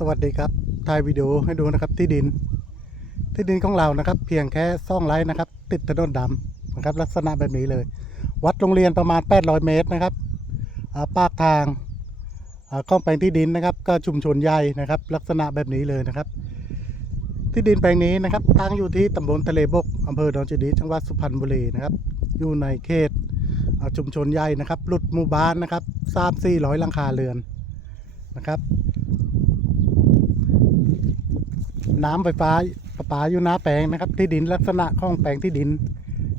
สวัสดีครับถ่ายวิดีโอให้ดูนะครับที่ดิน ที่ดินของเรานะครับ เพียงแค่ซ่องไร่นะครับ ติดถนนดำนะครับ ลักษณะแบบนี้เลย วัดโรงเรียนประมาณ 800 เมตรนะครับาปากทางาข้องแปลงที่ดินนะครับ ก็ชุมชนใหญ่นะครับ ลักษณะแบบนี้เลยนะครับ ที่ดินแปลงนี้นะครับตั้งอยู่ที่ตำบลทะเลบกอำเภอดอนเจดีจังหวัดสุพรรณบุรีนะครับ อยู่ในเขตชุมชนใหญ่นะครับหลุดหมู่บ้านนะครับสามสี่ร้อยหลังคาเรือนนะครับ น้ำไฟฟ้าประปาอยู่หน้าแปลงนะครับ ที่ดินลักษณะของแปลงที่ดิน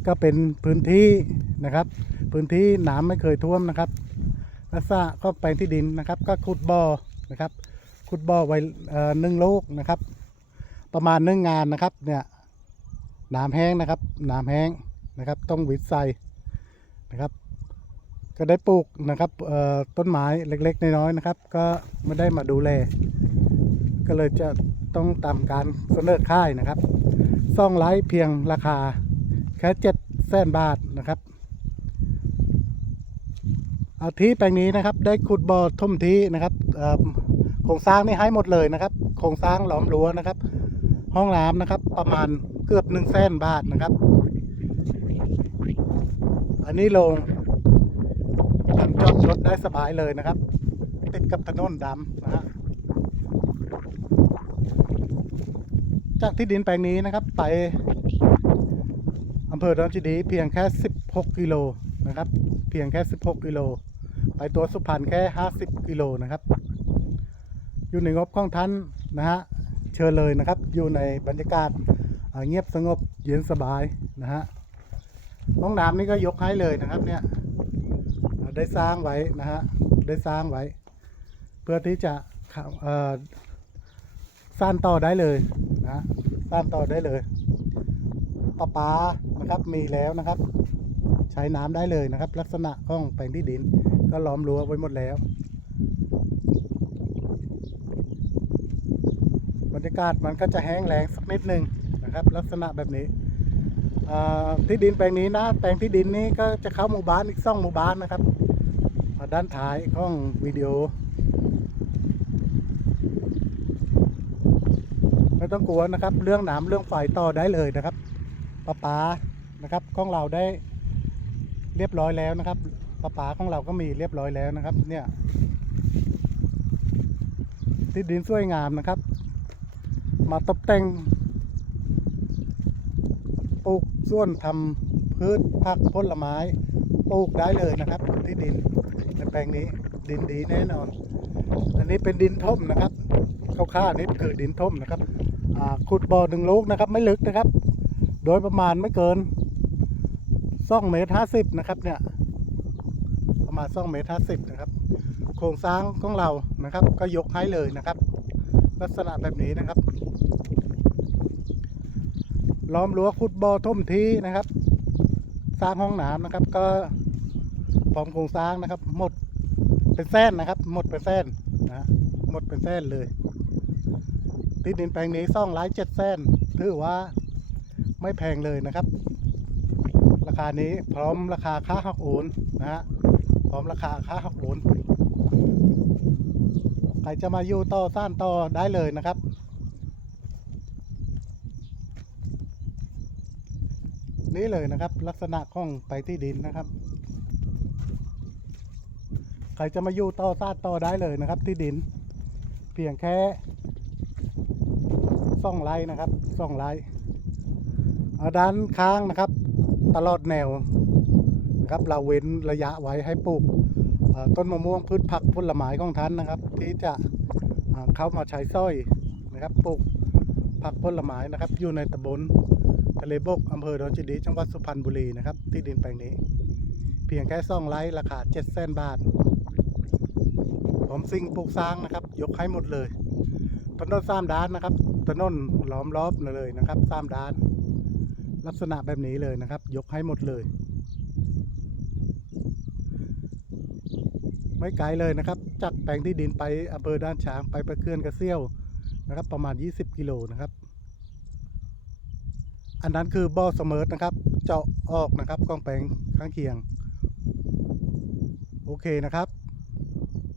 ก็เป็นพื้นที่นะครับ พื้นที่น้ำไม่เคยท่วมนะครับ ลักษณะของแปลงที่ดินนะครับ ก็ขุดบ่อนะครับขุดบ่อไว้หนึ่งลูกนะครับ ประมาณหนึ่งงานนะครับเนี่ยน้ำแห้งนะครับน้ำแห้งนะครับ ต้องวิดใส่นะครับ ก็ได้ปลูกนะครับต้นไม้เล็กๆน้อยๆนะครับ ก็ไม่ได้มาดูแล ก็เลยจะต้องตามการเสนอค่ายนะครับซ่องไลท์เพียงราคาแค่เจ็ดแสนบาทนะครับเอาที่แปลงนี้นะครับ ได้ขุดบ่อทุ่มที่นะครับโครงสร้างนี่ให้หมดเลยนะครับโครงสร้างหลอมรั้วนะครับ ห้องน้ำนะครับ ประมาณเกือบหนึ่งแสนบาทนะครับ อันนี้ลงทำจอดรถได้สบายเลยนะครับ ติดกับถนนดำนะฮะ จากที่ดินแปลงนี้นะครับ ไปอำเภอดอนจีดีเพียงแค่ 16 กิโลนะครับ เพียงแค่ 16 กิโล ไปตัวสุพรรณแค่ 50 กิโลนะครับ อยู่ในงบของท่านนะฮะ เชิญเลยนะครับ อยู่ในบรรยากาศอ่าเงียบสงบเย็นสบายนะฮะ ห้องน้ำนี่ก็ยกให้เลยนะครับเนี่ย ได้สร้างไว้นะฮะ ได้สร้างไว้ เพื่อที่จะ สร้างต่อได้เลยนะสร้างต่อได้เลยปลาปานะครับมีแล้วนะครับ ใช้น้ำได้เลยนะครับ ลักษณะของแปลงที่ดิน ก็ล้อมรั้วไว้หมดแล้วบรรยากาศมันก็จะแห้งแล้งสักนิดหนึ่งนะครับ ลักษณะแบบนี้อ่าที่ดินแปลงนี้นะแปลงที่ดินนี้ก็จะเข้าหมู่บ้านอีกสองหมู่บ้านนะครับด้านท้ายของวิดีโอไม่ต้องกลัวนะครับ เรื่องน้ำเรื่องไฟต่อได้เลยนะครับปลาปานะครับของเราได้เรียบร้อยแล้วนะครับปลาปาของเราก็มีเรียบร้อยแล้วนะครับ เนี่ยที่ดินสวยงามนะครับ มาตกแต่งปลูกส่วนทำพืชผักผลไม้ปลูกได้เลยนะครับ ที่ดินในแปลงนี้ดินดีแน่นอน อันนี้เป็นดินท่มนะครับ คร่าวๆนี่คือดินท่มนะครับขุดบ่อหนึ่งลูกนะครับ ไม่ลึกนะครับ โดยประมาณไม่เกินสองเมตรห้าสิบนะครับเนี่ยประมาณสองเมตรห้าสิบนะครับ โครงสร้างของเรานะครับ ก็ยกให้เลยนะครับ ลักษณะแบบนี้นะครับล้อมรั้วขุดบ่อท่มที่นะครับ สร้างห้องน้ำนะครับ ก็พร้อมโครงสร้างนะครับ หมดเป็นแส้นนะครับ หมดเป็นแส้นนะฮะหมดเป็นแส้นเลย ที่ดินแปลงนี้ซ่องร้เจ็ดแสนถือว่าไม่แพงเลยนะครับ ราคานี้พร้อมราคาค่าหักโอนนะฮะพร้อมราคาค่าหักโอนใครจะมาอยู่ต่อสร้างต่อได้เลยนะครับนี่เลยนะครับ ลักษณะของไปที่ดินนะครับ ใครจะมาอยู่ต่อสร้างต่อได้เลยนะครับ ที่ดิน เพียงแค่ ซ่องไลน์นะครับซ่องไลน์ด้านข้างนะครับ ตลอดแนวนะครับ เราเว้นระยะไว้ให้ปลูกต้นมะม่วงพืชผักผลไม้ของท่านนะครับ ที่จะเข้ามาใช้สร้อยนะครับปลูกผักผลไม้นะครับ อยู่ในตำบลทะเลบกอำเภอดอนจดีจังหวัดสุพรรณบุรีนะครับ ที่ดินแปลงนี้ เพียงแค่ซ่องไลน์ราคาเจ็ดแสนบาท ผมสิ่งปลูกสร้างนะครับ ยกให้หมดเลย ถนนสามด้านนะครับถนนล้อมรอบเลยนะครับสามด้าน ลักษณะแบบนี้เลยนะครับ ยกให้หมดเลย ไม่ไกลเลยนะครับ จากแปลงที่ดินไปอำเภอด้านช้างไปประเคือนกระเซี่ยวนะครับ ประมาณ 20 กิโลนะครับ อันนั้นคือบ่อเสมอนะครับ เจาะออกนะครับกองแปลงข้างเคียง โอเคนะครับ